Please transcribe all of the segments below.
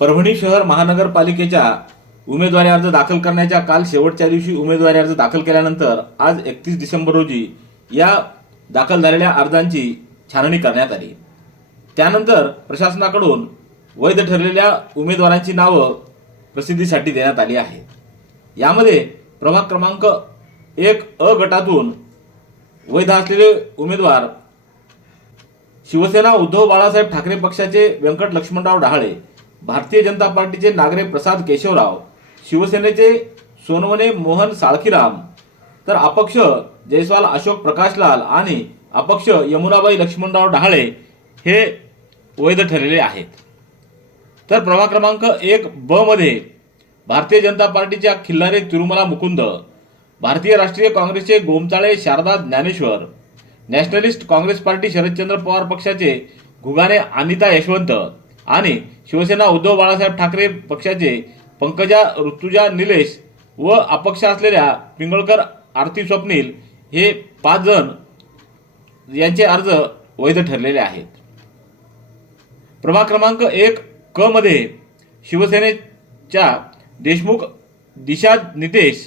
परभणी शहर महानगरपालिकेच्या उमेदवारी अर्ज दाखल करण्याच्या काल शेवटच्या दिवशी उमेदवारी अर्ज दाखल केल्यानंतर आज एकतीस डिसेंबर रोजी या दाखल झालेल्या अर्जांची छाननी करण्यात आली. त्यानंतर प्रशासनाकडून वैध ठरलेल्या उमेदवारांची नावं प्रसिद्धीसाठी देण्यात आली आहेत. यामध्ये प्रभाग क्रमांक एक अ गटातून वैध असलेले उमेदवार शिवसेना उद्धव बाळासाहेब ठाकरे पक्षाचे व्यंकट लक्ष्मणराव डहाळे भारतीय जनता पार्टीचे नागरे प्रसाद केशवराव शिवसेनेचे सोनवणे मोहन साळखीराम तर अपक्ष जयस्वाल अशोक प्रकाशलाल आणि अपक्ष यमुनाबाई लक्ष्मणराव डहाळे हे वैध ठरलेले आहेत. तर प्रभाग क्रमांक एक ब मध्ये भारतीय जनता पार्टीच्या खिल्लारे तिरुमला मुकुंद भारतीय राष्ट्रीय काँग्रेसचे Gomchale Sharda Dnyaneshwar nationalist Congress party Sharadchandra Pawar पक्षाचे घुगाने अनिता यशवंत आणि शिवसेना उद्धव बाळासाहेब ठाकरे पक्षाचे पंकजा ऋतुजा निलेश व अपक्ष असलेल्या पिंगळकर आरती स्वप्नील हे पाच जण यांचे अर्ज वैध ठरलेले आहेत. प्रभाग क्रमांक एक क मध्ये शिवसेनेच्या देशमुख दिशा नितेश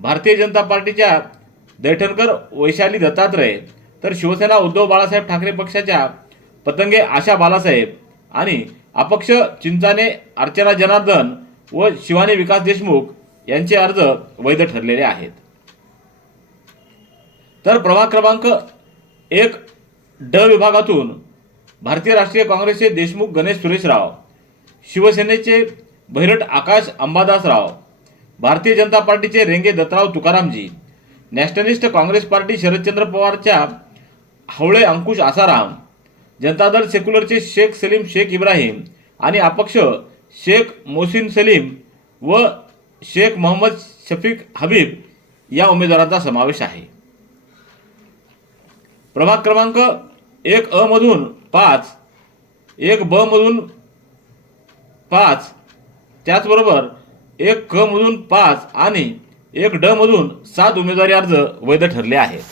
भारतीय जनता पार्टीच्या दैठणकर वैशाली दत्तात्रय तर शिवसेना उद्धव बाळासाहेब ठाकरे पक्षाच्या पतंगे आशा बालासाहेब आणि अपक्ष चिंचाने अर्चना जनार्दन व शिवानी विकास देशमुख यांचे अर्ज वैध ठरलेले आहेत. तर प्रभाग क्रमांक एक ड विभागातून भारतीय राष्ट्रीय काँग्रेसचे देशमुख गणेश सुरेशराव शिवसेनेचे भैरट आकाश अंबादासराव भारतीय जनता पार्टीचे Renge Dattarao Tukaramji nationalist Congress party Sharadchandra पवारच्या हवळे Ankush Asaram Janata Dal सेक्युलरचे शेख सलीम शेख इब्राहिम आणि अपक्ष शेख मोहसिन सलीम व शेख मोहम्मद शफीक हबीब या उमेदवारांचा समावेश आहे. प्रभाग क्रमांक एक अ मधून पाच एक ब मधून पाच त्याचबरोबर एक क मधून पाच आणि एक ड मधून सात उमेदवारी अर्ज वैध ठरले आहेत.